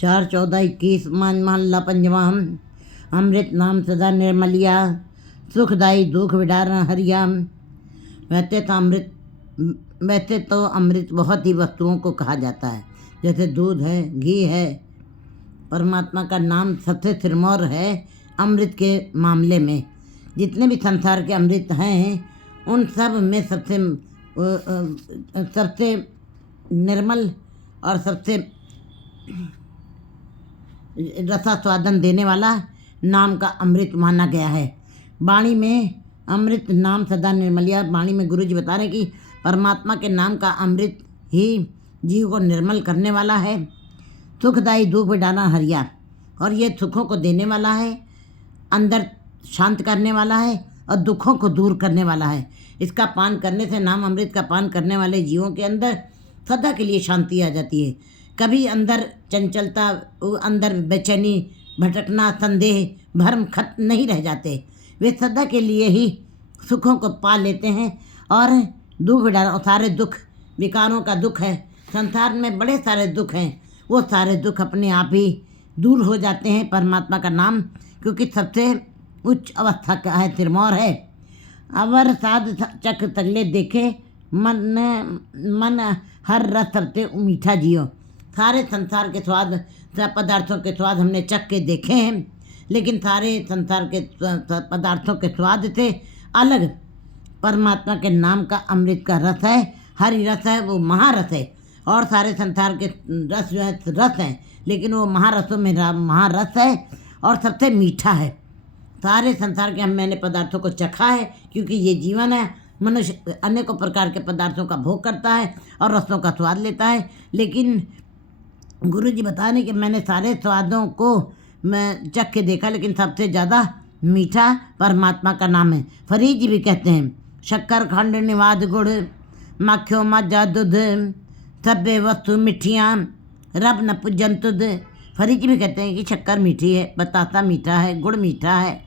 4-14-21 महला पंजवा। अमृत नाम सदा निर्मलिया, सुखदाई दुख विडारन हरिया। वैसे तो अमृत बहुत ही वस्तुओं को कहा जाता है, जैसे दूध है, घी है। परमात्मा का नाम सबसे सिरमौर है अमृत के मामले में। जितने भी संसार के अमृत हैं उन सब में सबसे निर्मल और सबसे रसास्वादन देने वाला नाम का अमृत माना गया है। वाणी में अमृत नाम सदा निर्मलिया। वाणी में गुरु जी बता रहे कि परमात्मा के नाम का अमृत ही जीव को निर्मल करने वाला है। सुखदाई दुख विडारन हरिया, और ये सुखों को देने वाला है, अंदर शांत करने वाला है और दुखों को दूर करने वाला है। इसका पान करने से, नाम अमृत का पान करने वाले जीवों के अंदर सदा के लिए शांति आ जाती है। कभी अंदर चंचलता, अंदर बेचैनी, भटकना, संदेह, भ्रम खत्म नहीं रह जाते। वे सदा के लिए ही सुखों को पा लेते हैं और दुख विडारन, सारे दुख, विकारों का दुख है, संसार में बड़े सारे दुख हैं, वो सारे दुख अपने आप ही दूर हो जाते हैं परमात्मा का नाम, क्योंकि सबसे उच्च अवस्था का है, सिरमौर है। अवर साध चख तगले देखे, मन हर रस सबसे मीठा जियो। सारे संसार के स्वाद, पदार्थों के स्वाद हमने चख के देखे हैं, लेकिन सारे संसार के पदार्थों के स्वाद से अलग परमात्मा के नाम का अमृत का रस है, हरि रस है, वो महारस है। और सारे संसार के रस जो है रस हैं, लेकिन वो महारसों में महारस है और सबसे मीठा है। सारे संसार के मैंने पदार्थों को चखा है, क्योंकि ये जीवन है। मनुष्य अनेकों प्रकार के पदार्थों का भोग करता है और रसों का स्वाद लेता है, लेकिन गुरु जी बता रहे कि मैंने सारे स्वादों को मैं चख के देखा, लेकिन सबसे ज़्यादा मीठा परमात्मा का नाम है। फरीद जी भी कहते हैं, शक्कर खंड निवाद गुड़, माखियो मज्जा दूध, सभ्य वस्तु मिठियाँ, रब न पूजन तुद। फरीद जी भी कहते हैं कि शक्कर मीठी है, बतासा मीठा है, गुड़ मीठा है,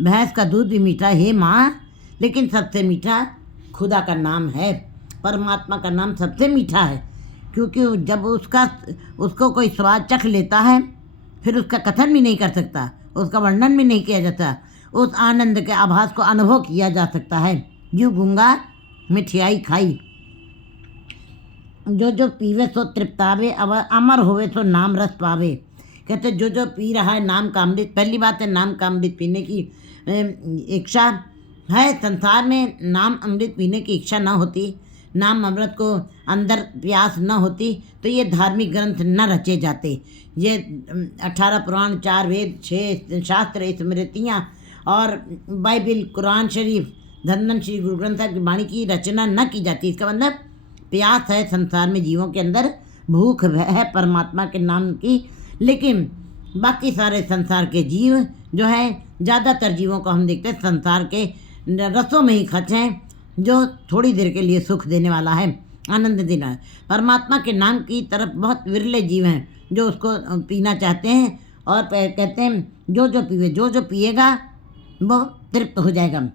भैंस का दूध भी मीठा है माँ, लेकिन सबसे मीठा खुदा का नाम है। परमात्मा का नाम सबसे मीठा है, क्योंकि जब उसको कोई स्वाद चख लेता है, फिर उसका कथन भी नहीं कर सकता, उसका वर्णन भी नहीं किया जाता, उस आनंद के आभास को अनुभव किया जा सकता है। यूँ गूंगा मिठियाई खाई, जो जो पीवे सो तृप्तावे, अमर होवे सो नाम रस पावे। कहते जो जो पी रहा है नाम का अमृत, पहली बात है नाम का अमृत पीने की इच्छा है। संसार में नाम अमृत पीने की इच्छा ना होती, नाम अमृत को अंदर प्यास न होती, तो ये धार्मिक ग्रंथ न रचे जाते। ये 18 पुराण, 4 वेद, 6 शास्त्र, स्मृतियाँ और बाइबिल, कुरान शरीफ, धन श्री गुरु ग्रंथ साहिब की वाणी की रचना न की जाती। इसका मतलब प्यास है संसार में, जीवों के अंदर भूख है परमात्मा के नाम की। लेकिन बाकी सारे संसार के जीव जो है, ज़्यादातर जीवों को हम देखते हैं संसार के रसों में ही खच हैं, जो थोड़ी देर के लिए सुख देने वाला है, आनंद देना है। परमात्मा के नाम की तरफ बहुत विरले जीव हैं जो उसको पीना चाहते हैं, और कहते हैं जो जो पिएगा वो तृप्त हो जाएगा,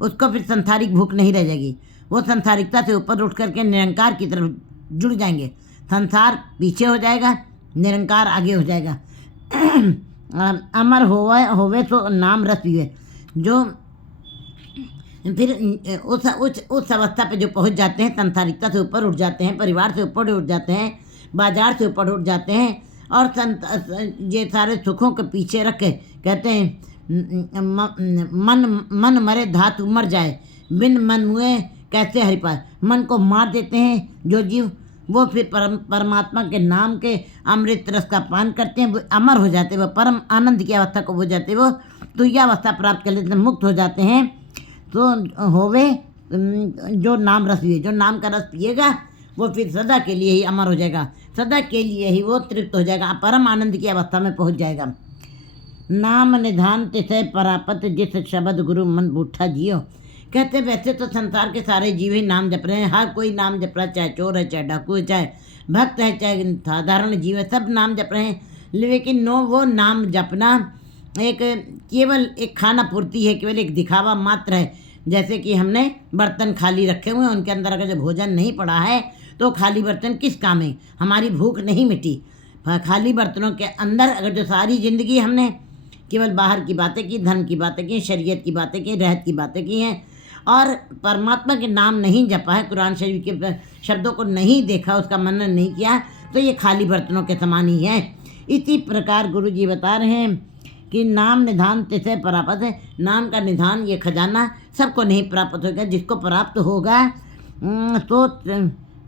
उसको फिर संसारिक भूख नहीं रह जाएगी, वो संसारिकता से ऊपर उठ करके निरंकार की तरफ जुड़ जाएंगे। संसार पीछे हो जाएगा, निरंकार आगे हो जाएगा। अमर होवे तो नाम रस पीवे। जो फिर उस अवस्था पे जो पहुंच जाते हैं, संसारिकता से ऊपर उठ जाते हैं, परिवार से ऊपर उठ जाते हैं, बाजार से ऊपर उठ जाते हैं, और ये सारे सुखों के पीछे रख के कहते हैं मन मरे धातु मर जाए, बिन मन हुए कैसे हरिपास। मन को मार देते हैं जो जीव, वो फिर परमात्मा के नाम के अमृत रस का पान करते हैं, वो अमर हो जाते हैं, वो परम आनंद की अवस्था को हो जाते हैं, वो तो यह अवस्था प्राप्त कर लेते हैं, मुक्त हो जाते हैं। तो होवे जो नाम रस पिए, जो नाम का रस पिएगा वो फिर सदा के लिए ही अमर हो जाएगा, सदा के लिए ही वो तृप्त हो जाएगा, परम आनंद की अवस्था में पहुंच जाएगा। नाम निधान तिसय परापत, जिस शब्द गुरु मन बूठा जियो। कहते वैसे तो संसार के सारे जीव ही नाम जप रहे हैं, हर कोई नाम जप रहा है, चाहे चोर है, चाहे डाकू है, चाहे भक्त है, चाहे साधारण जीव है, सब नाम जप रहे हैं। लेकिन वो नाम जपना एक केवल एक खाना पूर्ति है, केवल एक दिखावा मात्र है। जैसे कि हमने बर्तन खाली रखे हुए हैं, उनके अंदर अगर जब भोजन नहीं पड़ा है तो खाली बर्तन किस काम है, हमारी भूख नहीं मिटी। खाली बर्तनों के अंदर अगर जो सारी ज़िंदगी हमने केवल बाहर की बातें की, धर्म की बातें की, शरीयत की बातें की, रहत की बातें की हैं और परमात्मा के नाम नहीं जपा है, कुरान शरीफ के शब्दों को नहीं देखा, उसका मनन नहीं किया, तो ये खाली बर्तनों के समान ही है। इसी प्रकार गुरु जी बता रहे हैं कि नाम निधान तिसे प्राप्त है। नाम का निधान, ये खजाना सबको नहीं प्राप्त होगा, जिसको प्राप्त होगा तो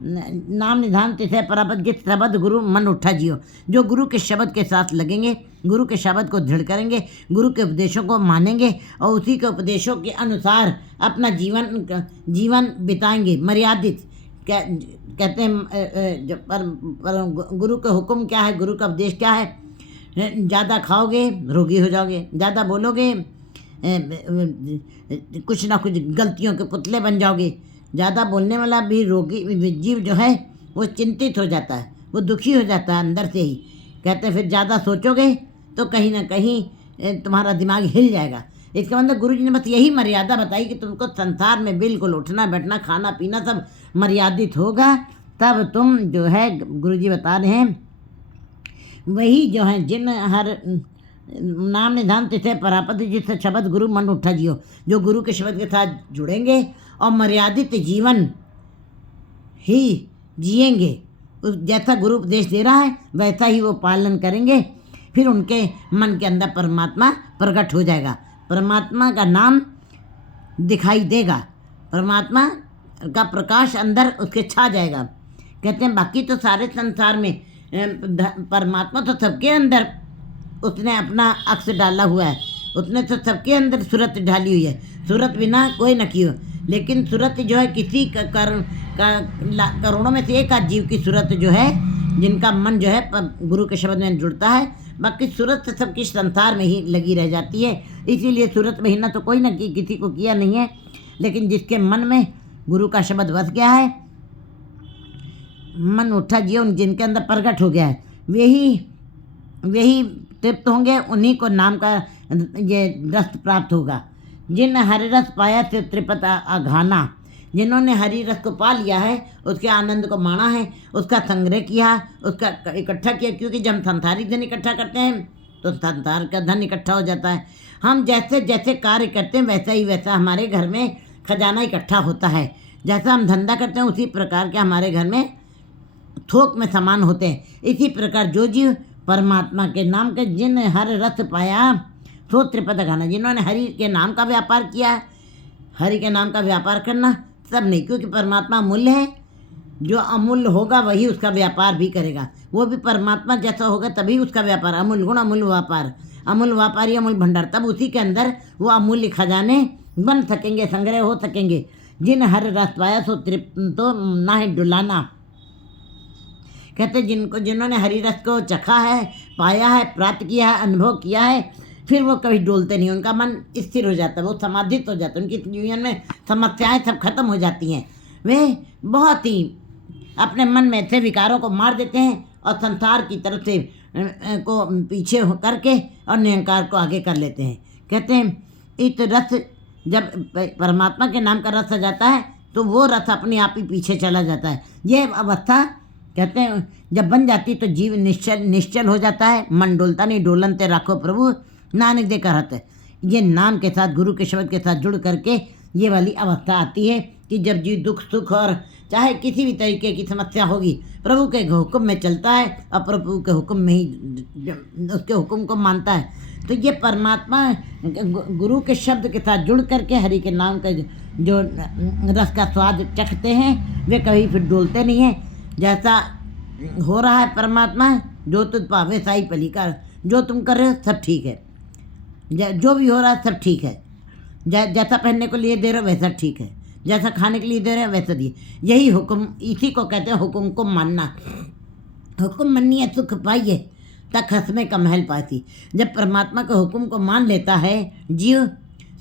नाम निधान तिसे प्राप्त जिस शब्द गुरु मन उठा जियो। जो गुरु के शब्द के साथ लगेंगे, गुरु के शब्द को दृढ़ करेंगे, गुरु के उपदेशों को मानेंगे और उसी के उपदेशों के अनुसार अपना जीवन बिताएंगे। मर्यादित कहते हैं पर गुरु का हुक्म क्या है, गुरु का उपदेश क्या है? ज़्यादा खाओगे रोगी हो जाओगे, ज़्यादा बोलोगे कुछ ना कुछ गलतियों के पुतले बन जाओगे। ज़्यादा बोलने वाला भी रोगी जीव जो है वो चिंतित हो जाता है, वो दुखी हो जाता है अंदर से ही। कहते हैं फिर ज़्यादा सोचोगे तो कहीं ना कहीं तुम्हारा दिमाग हिल जाएगा। इसका मतलब गुरु जी ने बस यही मर्यादा बताई कि तुमको संसार में बिल्कुल उठना बैठना खाना पीना सब मर्यादित होगा, तब तुम जो है गुरु जी बता रहे हैं वही जो है जिन हर नाम निधान तिथे प्राप्त जिस शब्द गुरु मन उठा जियो। जो गुरु के शब्द के साथ जुड़ेंगे और मर्यादित जीवन ही जिएंगे, जैसा गुरु उपदेश दे रहा है वैसा ही वो पालन करेंगे, फिर उनके मन के अंदर परमात्मा प्रकट हो जाएगा, परमात्मा का नाम दिखाई देगा, परमात्मा का प्रकाश अंदर उसके छा जाएगा। कहते हैं बाकी तो सारे संसार में परमात्मा तो सबके अंदर उसने अपना अक्स डाला हुआ है, उसने तो सबके अंदर सूरत ढाली हुई है, सूरत बिना कोई न कियो। लेकिन सूरत जो है किसी करोड़ों में से एक आध जीव की सूरत जो है जिनका मन जो है गुरु के शब्द में जुड़ता है, बाकी सूरत सबकी संसार में ही लगी रह जाती है। इसीलिए सूरत महीना तो कोई न किसी को किया नहीं है, लेकिन जिसके मन में गुरु का शब्द बस गया है, मन उठा जियो, जिनके अंदर प्रकट हो गया है, वही तृप्त होंगे, उन्हीं को नाम का ये रस प्राप्त होगा। जिन हरि रस पाया से तृप्त अघाना, जिन्होंने हरि रस को पा लिया है, उसके आनंद को माना है, उसका संग्रह किया, उसका इकट्ठा किया। क्योंकि जब हम संसारिक धन इकट्ठा करते हैं तो संसार का धन इकट्ठा हो जाता है। हम जैसे जैसे कार्य करते हैं वैसा ही वैसा हमारे घर में खजाना इकट्ठा होता है। जैसा हम धंधा करते हैं उसी प्रकार के हमारे घर में थोक में सामान होते हैं। इसी प्रकार जो जीव परमात्मा के नाम के जिन हर रस पाया सो त्रिपद घाना, जिन्होंने हरि के नाम का व्यापार किया, हरि के नाम का व्यापार करना सब नहीं, क्योंकि परमात्मा अमूल्य है, जो अमूल्य होगा वही उसका व्यापार भी करेगा, वो भी परमात्मा जैसा होगा तभी उसका व्यापार, अमूल्य गुण अमूल्य व्यापार, अमूल्य व्यापारी अमूल्य भंडार, तब उसी के अंदर वो अमूल्य खजाने बन सकेंगे, संग्रह हो सकेंगे। जिन हर रस पाया सो तो ना है डुलाना, कहते जिन्होंने हरि रस को चखा है, पाया है, प्राप्त किया है, अनुभव किया है, फिर वो कभी डोलते नहीं, उनका मन स्थिर हो जाता है, वो समाधित हो जाता है, उनकी जीवन में समस्याएं सब खत्म हो जाती हैं। वे बहुत ही अपने मन में ऐसे विकारों को मार देते हैं और संसार की तरफ से को पीछे करके और निरंकार को आगे कर लेते हैं। कहते हैं इत रस जब परमात्मा के नाम का रस आ जाता है तो वो रस अपने आप ही पीछे चला जाता है। ये अवस्था कहते हैं जब बन जाती तो जीव निश्चल हो जाता है, मन डोलता नहीं, डोलन ते राखो प्रभु नानक दे कहत है। ये नाम के साथ गुरु के शब्द के साथ जुड़ करके ये वाली अवस्था आती है कि जब जीव दुख सुख और चाहे किसी भी तरीके की समस्या होगी प्रभु के हुक्म में चलता है और प्रभु के हुक्म में ही उसके हुक्म को मानता है। तो ये परमात्मा गुरु के शब्द के साथ जुड़ करके हरि के नाम का जो रस का स्वाद चखते हैं वे कभी फिर डोलते नहीं हैं। जैसा हो रहा है परमात्मा जो तुझ पावे साई पली कर, जो तुम कर रहे हो सब ठीक है, जो भी हो रहा है सब ठीक है, जैसा पहनने को लिए दे रहे हो वैसा ठीक है, जैसा खाने के लिए दे रहे हो वैसा दिए। यही हुक्म, इसी को कहते हैं हुक्म को मानना। हुक्म मनिए सुख पाइए तक हंसमे का महल पाती। जब परमात्मा के हुक्म को मान लेता है जीव,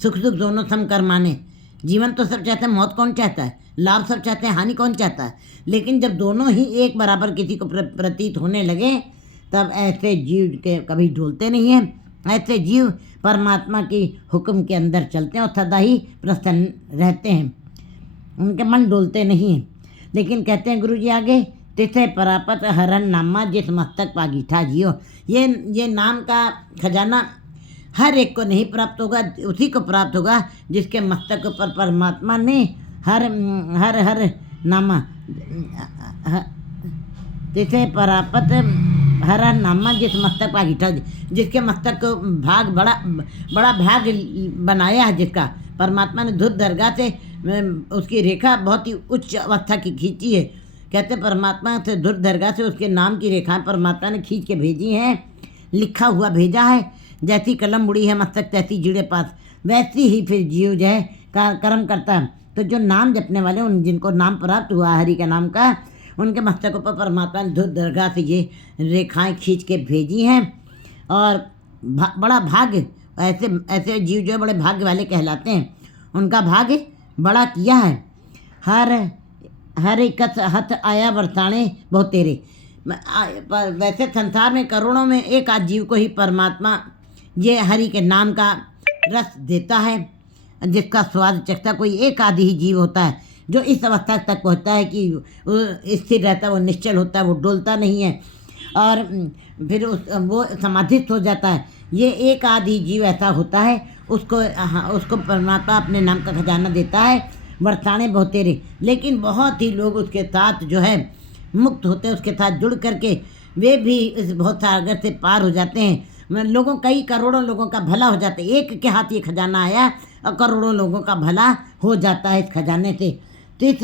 सुख दुख दोनों सम कर माने। जीवन तो सब चाहते हैं, मौत कौन चाहता है, लाभ सब चाहते हैं, हानि कौन चाहता है। लेकिन जब दोनों ही एक बराबर किसी को प्रतीत होने लगे तब ऐसे जीव के कभी ढोलते नहीं हैं। ऐसे जीव परमात्मा की हुक्म के अंदर चलते हैं और सदा ही प्रसन्न रहते हैं, उनके मन डोलते नहीं हैं। लेकिन कहते हैं गुरु जी आगे तिथे परापत हरन नामा जिस मस्तक पागीठा जियो। ये नाम का खजाना हर एक को नहीं प्राप्त होगा, उसी को प्राप्त होगा जिसके मस्तक पर परमात्मा ने हर हर हर नामा तिथे परापत हरा नामा जिस मस्तक पागीठा, जिसके मस्तक को भाग बड़ा बड़ा भाग बनाया है, जिसका परमात्मा ने धुत दरगाह से उसकी रेखा बहुत ही उच्च अवस्था की खींची है। कहते परमात्मा से धुत दरगाह से उसके नाम की रेखाएं परमात्मा ने खींच के भेजी हैं, लिखा हुआ भेजा है। जैसी कलम मुड़ी है मस्तक तैसी जुड़े पास, वैसी ही फिर जीव जो है कर्म करता है। तो जो नाम जपने वाले, उन जिनको नाम प्राप्त हुआ हरि के नाम का, उनके मस्तकों पर परमात्मा ने धुत दरगाह से ये रेखाएं खींच के भेजी हैं। और बड़ा भाग्य, ऐसे ऐसे जीव जो बड़े भाग्य वाले कहलाते हैं, उनका भाग्य बड़ा किया है। हर एक हथ आया बरसाने बहुत तेरे। वैसे संसार में करोड़ों में एक आध जीव को ही परमात्मा ये हरि के नाम का रस देता है, जिसका स्वाद चखता कोई एक आदि ही जीव होता है जो इस अवस्था तक पहुंचता है कि स्थिर रहता है, वो निश्चल होता है, वो डोलता नहीं है और फिर वो समाधिस्थ हो जाता है। ये एक आदि जीव ऐसा होता है, उसको परमात्मा अपने नाम का खजाना देता है, बरसाने बहुत तेरे। लेकिन बहुत ही लोग उसके साथ जो है मुक्त होते हैं, उसके साथ जुड़ करके वे भी इस बहुत सागर से पार हो जाते हैं। लोगों कई करोड़ों लोगों का भला हो जाता है। एक के हाथ ये खजाना आया और करोड़ों लोगों का भला हो जाता है इस खजाने से। तिस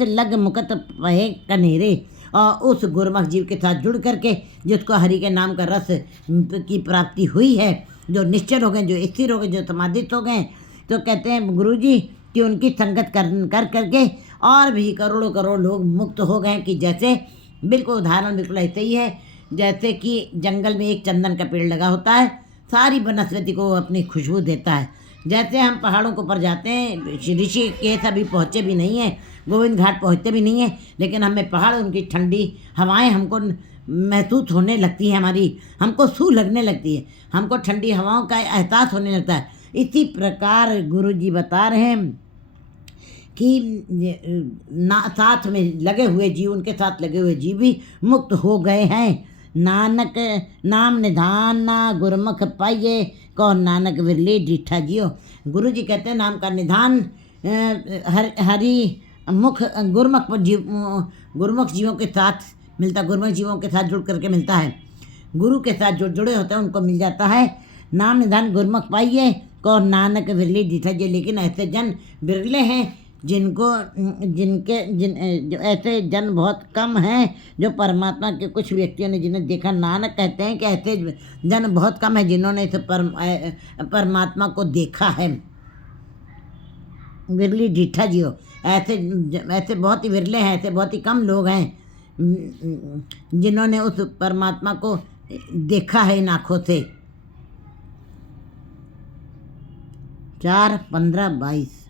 लग मुकत पहे कनेरे, और उस गुरमुख जीव के साथ जुड़ करके जिसको हरि के नाम का रस की प्राप्ति हुई है, जो निश्चल हो गए, जो स्थिर हो गए, जो समाधित हो गए, तो कहते हैं गुरु जी कि उनकी संगत कर करके और भी करोड़ों करोड़ लोग मुक्त हो गए। कि जैसे बिल्कुल उदाहरण बिल्कुल ऐसे ही है, जैसे कि जंगल में एक चंदन का पेड़ लगा होता है, सारी वनस्पति को अपनी खुशबू देता है। जैसे हम पहाड़ों के ऊपर जाते हैं, ऋषिकेश अभी पहुँचे भी नहीं हैं, गोविंद घाट पहुँचते भी नहीं हैं, लेकिन हमें पहाड़, उनकी ठंडी हवाएं हमको महसूस होने लगती हैं, हमको सूह लगने लगती है, हमको ठंडी हवाओं का एहसास होने लगता है। इसी प्रकार गुरु जी बता रहे हैं कि साथ में लगे हुए जीव, उनके साथ लगे हुए जीव भी मुक्त हो गए हैं। नानक नाम निधान ना गुरमुख पाइये, कहो नानक विरले डिठा जियो। गुरु जी कहते हैं नाम का निधान हरि मुख गुरमुख जीवों के साथ मिलता, गुरमुख जीवों के साथ जुड़ करके मिलता है, गुरु के साथ जो जुड़े होते हैं उनको मिल जाता है। नाम निधान गुरमुख पाइये, कहो नानक विरले डिठा जियो। लेकिन ऐसे जन बिरले हैं जो ऐसे जन बहुत कम हैं, जो परमात्मा के कुछ व्यक्तियों ने जिन्हें देखा। नानक कहते हैं कि ऐसे जन बहुत कम है जिन्होंने इस परमात्मा को देखा है। विरली डिठा जियो, ऐसे बहुत ही विरले हैं, ऐसे बहुत ही कम लोग हैं जिन्होंने उस परमात्मा को देखा है इन आँखों से। 4, 15, 22